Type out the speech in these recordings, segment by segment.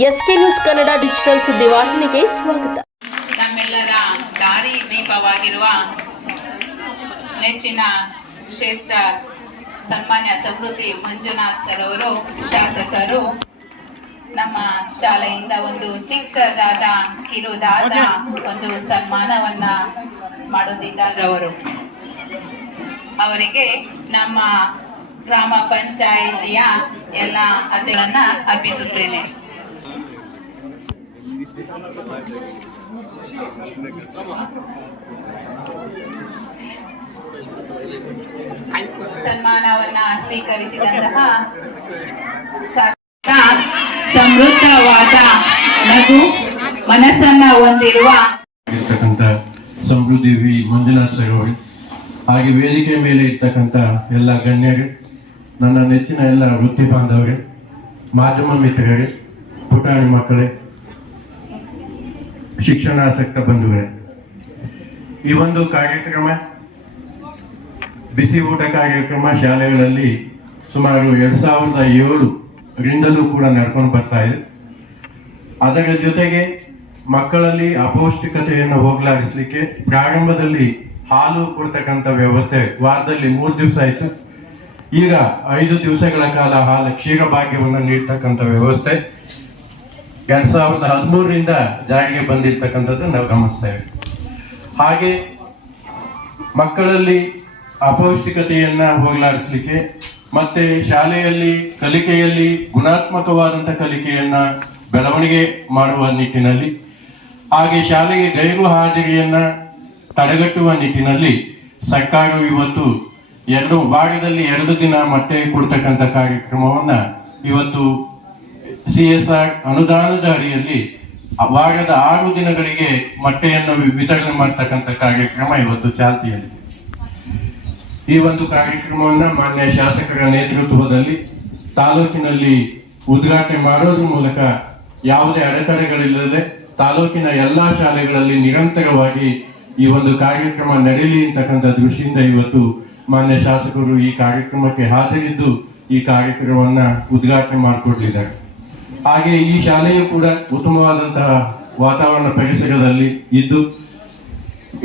S K news Kannada digital ಸುದ್ದಿವಾಹಿನಿಗೆ ಸ್ವಾಗತ. ನಮ್ಮೆಲ್ಲರ ದಾರಿ ದೀಪವಾಗಿರುವ ನೆಚ್ಚಿನ ಶ್ರೇಷ್ಠ ಸನ್ಮಾನ್ಯ ಸಮೃದ್ಧಿ ಮಂಜುನಾಥ್ ಸರ್ ಅವರು, ಶಾಸಕರು, ನಮ್ಮ ಶಾಲೆಯಿಂದ ಒಂದು ಚಿಕ್ಕದಾದ, ಕಿರುದಾದ ಒಂದು ಸನ್ಮಾನವನ್ನ ಮಾಡುತ್ತಿದ್ದಾರೆ ಅವರು. ಅವರಿಗೆ ನಮ್ಮ ಗ್ರಾಮ ಪಂಚಾಯಿತಿಯ ಎಲ್ಲ ಅತಿಗಳನ್ನ ಅರ್ಪಿಸುತ್ತೇನೆ. ಸನ್ಮಾನವನ್ನ ಸ್ವೀಕರಿಸಿದಂತಹ ಶಾಸಕ ಸಮೃದ್ಧವಾದ ನಗು ಮನಸ್ಸನ್ನ ಹೊಂದಿರುವ ಸಮೃದ್ಧಿ ಮಂಜುನಾಥ್ ಸರ್ ಅವರು, ಹಾಗೆ ವೇದಿಕೆ ಮೇಲೆ ಇರ್ತಕ್ಕಂಥ ಎಲ್ಲ ಗಣ್ಯರು, ನನ್ನ ನೆಚ್ಚಿನ ಎಲ್ಲ ವೃತ್ತಿ ಬಾಂಧವರೇ ಮಾಧ್ಯಮ ಮಿತ್ರರೇ, ಪುಟಾಣಿ ಮಕ್ಕಳೇ ಶಿಕ್ಷಣಾಸಕ್ತ ಬಂಧುಗಳೇ, ಈ ಒಂದು ಕಾರ್ಯಕ್ರಮ, ಬಿಸಿ ಊಟ ಕಾರ್ಯಕ್ರಮ ಶಾಲೆಗಳಲ್ಲಿ ಸುಮಾರು ಎರಡ್ ಸಾವಿರದ ಏಳು ರಿಂದಲೂ ಕೂಡ ನಡ್ಕೊಂಡು ಬರ್ತಾ ಇದೆ. ಅದರ ಜೊತೆಗೆ ಮಕ್ಕಳಲ್ಲಿ ಅಪೌಷ್ಟಿಕತೆಯನ್ನು ಹೋಗಲಾಡಿಸ್ಲಿಕ್ಕೆ ಪ್ರಾರಂಭದಲ್ಲಿ ಹಾಲು ಕೊಡ್ತಕ್ಕಂಥ ವ್ಯವಸ್ಥೆ ವಾರದಲ್ಲಿ ಮೂರು ದಿವಸ ಆಯ್ತು. ಈಗ ಐದು ದಿವಸಗಳ ಕಾಲ ಹಾಲು ಕ್ಷೀರ ಭಾಗ್ಯವನ್ನು ನೀಡ್ತಕ್ಕಂಥ ವ್ಯವಸ್ಥೆ. ಎರಡ್ ಸಾವಿರದ ಹದಿಮೂರರಿಂದ ಜಾರಿಗೆ ಬಂದಿರ್ತಕ್ಕಂಥದ್ದು ನಾವು ಗಮನಿಸ್ತೇವೆ ಹಾಗೆ ಮಕ್ಕಳಲ್ಲಿ ಅಪೌಷ್ಟಿಕತೆಯನ್ನ ಹೋಗಲಾಡಿಸ್ಲಿಕ್ಕೆ ಮತ್ತೆ ಶಾಲೆಯಲ್ಲಿ ಕಲಿಕೆಯಲ್ಲಿ ಗುಣಾತ್ಮಕವಾದಂಥ ಕಲಿಕೆಯನ್ನ ಬೆಳವಣಿಗೆ ಮಾಡುವ ನಿಟ್ಟಿನಲ್ಲಿ, ಹಾಗೆ ಶಾಲೆಗೆ ಗೈರು ಹಾಜರಿಯನ್ನ ತಡೆಗಟ್ಟುವ ನಿಟ್ಟಿನಲ್ಲಿ ಸರ್ಕಾರವು ಇವತ್ತು ಎರಡು ವಾರದಲ್ಲಿ ಎರಡು ದಿನ ಮತ್ತೆ ಕೊಡ್ತಕ್ಕಂಥ ಕಾರ್ಯಕ್ರಮವನ್ನ ಇವತ್ತು ಸಿ ಎಸ್ ಆರ್ ಅನುದಾನದ ಅಡಿಯಲ್ಲಿ ವಾರದ ಆರು ದಿನಗಳಿಗೆ ಮೊಟ್ಟೆಯನ್ನು ವಿತರಣೆ ಮಾಡ್ತಕ್ಕಂಥ ಕಾರ್ಯಕ್ರಮ ಇವತ್ತು ಚಾಲ್ತಿಯಲ್ಲಿ. ಈ ಒಂದು ಕಾರ್ಯಕ್ರಮವನ್ನು ಮಾನ್ಯ ಶಾಸಕರ ನೇತೃತ್ವದಲ್ಲಿ ತಾಲೂಕಿನಲ್ಲಿ ಉದ್ಘಾಟನೆ ಮಾಡೋದ್ರ ಮೂಲಕ ಯಾವುದೇ ಅಡೆತಡೆಗಳಿಲ್ಲದೆ ತಾಲೂಕಿನ ಎಲ್ಲಾ ಶಾಲೆಗಳಲ್ಲಿ ನಿರಂತರವಾಗಿ ಈ ಒಂದು ಕಾರ್ಯಕ್ರಮ ನಡೀಲಿ ಅಂತಕ್ಕಂಥ ದೃಷ್ಟಿಯಿಂದ ಇವತ್ತು ಮಾನ್ಯ ಶಾಸಕರು ಈ ಕಾರ್ಯಕ್ರಮಕ್ಕೆ ಹಾಜರಿದ್ದು ಈ ಕಾರ್ಯಕ್ರಮವನ್ನ ಉದ್ಘಾಟನೆ ಮಾಡಿಕೊಡ್ಲಿದ್ದಾರೆ ಹಾಗೆ ಈ ಶಾಲೆಯು ಕೂಡ ಉತ್ತಮವಾದಂತಹ ವಾತಾವರಣ ಪರಿಸರದಲ್ಲಿ ಇದ್ದು,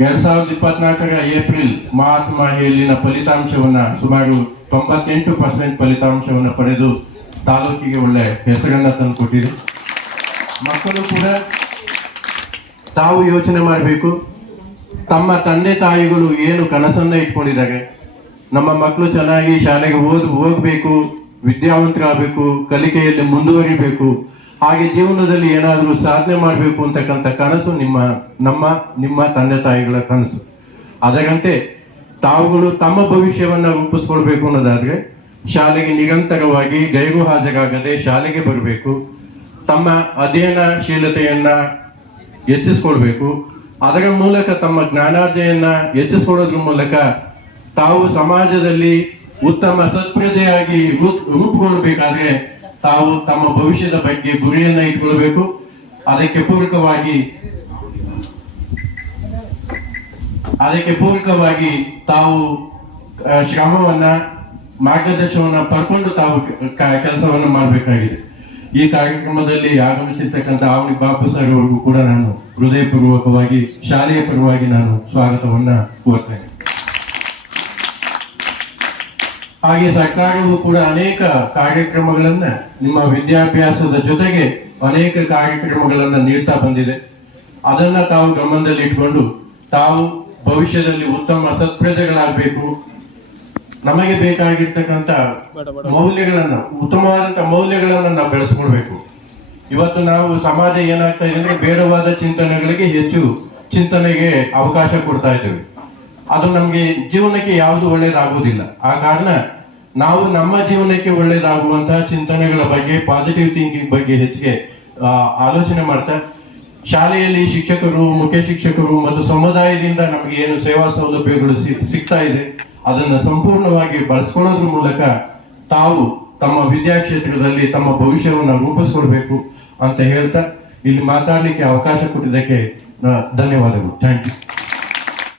ಎರಡ್ ಸಾವಿರದ ಇಪ್ಪತ್ನಾಲ್ಕರ ಏಪ್ರಿಲ್ ಮಾರ್ಚ್ ಮಾಹೆಯಲ್ಲಿನ ಫಲಿತಾಂಶವನ್ನ ಸುಮಾರು ತೊಂಬತ್ತೆಂಟು ಪರ್ಸೆಂಟ್ ಫಲಿತಾಂಶವನ್ನು ಪಡೆದು ತಾಲೂಕಿಗೆ ಒಳ್ಳೆ ಹೆಸರನ್ನ ತಂದುಕೊಟ್ಟಿದೆ. ಮಕ್ಕಳು ಕೂಡ ತಾವು ಯೋಚನೆ ಮಾಡಬೇಕು, ತಮ್ಮ ತಂದೆ ತಾಯಿಗಳು ಏನು ಕನಸನ್ನ ಇಟ್ಕೊಂಡಿದ್ದಾರೆ, ನಮ್ಮ ಮಕ್ಕಳು ಚೆನ್ನಾಗಿ ಶಾಲೆಗೆ ಓದ್ ಹೋಗ್ಬೇಕು ವಿದ್ಯಾವಂತರಾಗಬೇಕು, ಕಲಿಕೆಯಲ್ಲಿ ಮುಂದುವರಿಬೇಕು, ಹಾಗೆ ಜೀವನದಲ್ಲಿ ಏನಾದರೂ ಸಾಧನೆ ಮಾಡಬೇಕು ಅಂತಕ್ಕಂಥ ಕನಸು ನಿಮ್ಮ, ನಮ್ಮ, ನಿಮ್ಮ ತಂದೆ ತಾಯಿಗಳ ಕನಸು. ಅದರಂತೆ ತಾವುಗಳು ತಮ್ಮ ಭವಿಷ್ಯವನ್ನ ರೂಪಿಸ್ಕೊಳ್ಬೇಕು ಅನ್ನೋದಾದ್ರೆ, ಶಾಲೆಗೆ ನಿರಂತರವಾಗಿ ಗೈರು ಹಾಜರಾಗದೆ ಶಾಲೆಗೆ ಬರಬೇಕು, ತಮ್ಮ ಅಧ್ಯಯನಶೀಲತೆಯನ್ನ ಹೆಚ್ಚಿಸ್ಕೊಳ್ಬೇಕು ಅದರ ಮೂಲಕ ತಮ್ಮ ಜ್ಞಾನಾರ್ಜನೆಯನ್ನ ಹೆಚ್ಚಿಸ್ಕೊಳ್ಳೋದ್ರ ಮೂಲಕ ತಾವು ಸಮಾಜದಲ್ಲಿ ಉತ್ತಮ ಸತ್ಪ್ರಜೆಯಾಗಿ ರೂಪ್ ರೂಪುಗೊಳ್ಳಬೇಕಾದ್ರೆ ತಾವು ತಮ್ಮ ಭವಿಷ್ಯದ ಬಗ್ಗೆ ಗುರಿಯನ್ನ ಇಟ್ಕೊಳ್ಬೇಕು. ಅದಕ್ಕೆ ಪೂರಕವಾಗಿ ಅದಕ್ಕೆ ಪೂರಕವಾಗಿ ತಾವು ಶ್ರಮವನ್ನ, ಮಾರ್ಗದರ್ಶನವನ್ನ ಪಡ್ಕೊಂಡು ತಾವು ಕೆಲಸವನ್ನ ಮಾಡಬೇಕಾಗಿದೆ. ಈ ಕಾರ್ಯಕ್ರಮದಲ್ಲಿ ಆಗಮಿಸಿರ್ತಕ್ಕಂಥ ಆವಣಿ ಬಾಬು ಸರ್ ಅವರಿಗೂ ಕೂಡ ನಾನು ಹೃದಯಪೂರ್ವಕವಾಗಿ, ಶಾಲೆಯ ಪರವಾಗಿ ನಾನು ಸ್ವಾಗತವನ್ನ ಕೋರ್ತೇನೆ. ಹಾಗೆ ಸರ್ಕಾರವು ಕೂಡ ಅನೇಕ ಕಾರ್ಯಕ್ರಮಗಳನ್ನ ನಿಮ್ಮ ವಿದ್ಯಾಭ್ಯಾಸದ ಜೊತೆಗೆ ಅನೇಕ ಕಾರ್ಯಕ್ರಮಗಳನ್ನ ನೀಡ್ತಾ ಬಂದಿದೆ. ಅದನ್ನ ತಾವು ಗಮನದಲ್ಲಿ ಇಟ್ಕೊಂಡು ತಾವು ಭವಿಷ್ಯದಲ್ಲಿ ಉತ್ತಮ ಸತ್ಪ್ರಜೆಗಳಾಗಬೇಕು. ನಮಗೆ ಬೇಕಾಗಿರ್ತಕ್ಕಂಥ ಮೌಲ್ಯಗಳನ್ನ ಉತ್ತಮವಾದಂತಹ ಮೌಲ್ಯಗಳನ್ನ ನಾವು ಬೆಳೆಸ್ಕೊಳ್ಬೇಕು ಇವತ್ತು ನಾವು ಸಮಾಜ ಏನಾಗ್ತಾ ಇದೆ ಅಂದ್ರೆ ಬೇಡವಾದ ಚಿಂತನೆಗಳಿಗೆ ಹೆಚ್ಚು ಚಿಂತನೆಗೆ ಅವಕಾಶ ಕೊಡ್ತಾ ಇದ್ದೇವೆ. ಅದು ನಮಗೆ ಜೀವನಕ್ಕೆ ಯಾವುದು ಒಳ್ಳೇದಾಗುವುದಿಲ್ಲ. ಆ ಕಾರಣ ನಾವು ನಮ್ಮ ಜೀವನಕ್ಕೆ ಒಳ್ಳೇದಾಗುವಂತಹ ಚಿಂತನೆಗಳ ಬಗ್ಗೆ ಪಾಸಿಟಿವ್ ಥಿಂಕಿಂಗ್ ಬಗ್ಗೆ ಹೆಚ್ಚಿಗೆ ಆಲೋಚನೆ ಮಾಡ್ತಾ, ಶಾಲೆಯಲ್ಲಿ ಶಿಕ್ಷಕರು, ಮುಖ್ಯ ಶಿಕ್ಷಕರು ಮತ್ತು ಸಮುದಾಯದಿಂದ ನಮಗೆ ಏನು ಸೇವಾ ಸೌಲಭ್ಯಗಳು ಸಿಗ್ತಾ ಇದೆ, ಅದನ್ನ ಸಂಪೂರ್ಣವಾಗಿ ಬಳಸ್ಕೊಳ್ಳೋದ್ರ ಮೂಲಕ ತಾವು ತಮ್ಮ ವಿದ್ಯಾಕ್ಷೇತ್ರದಲ್ಲಿ ತಮ್ಮ ಭವಿಷ್ಯವನ್ನು ರೂಪಿಸ್ಕೊಳ್ಬೇಕು ಅಂತ ಹೇಳ್ತಾ, ಇಲ್ಲಿ ಮಾತಾಡಲಿಕ್ಕೆ ಅವಕಾಶ ಕೊಟ್ಟಿದ್ದಕ್ಕೆ ಧನ್ಯವಾದಗಳು. Thank you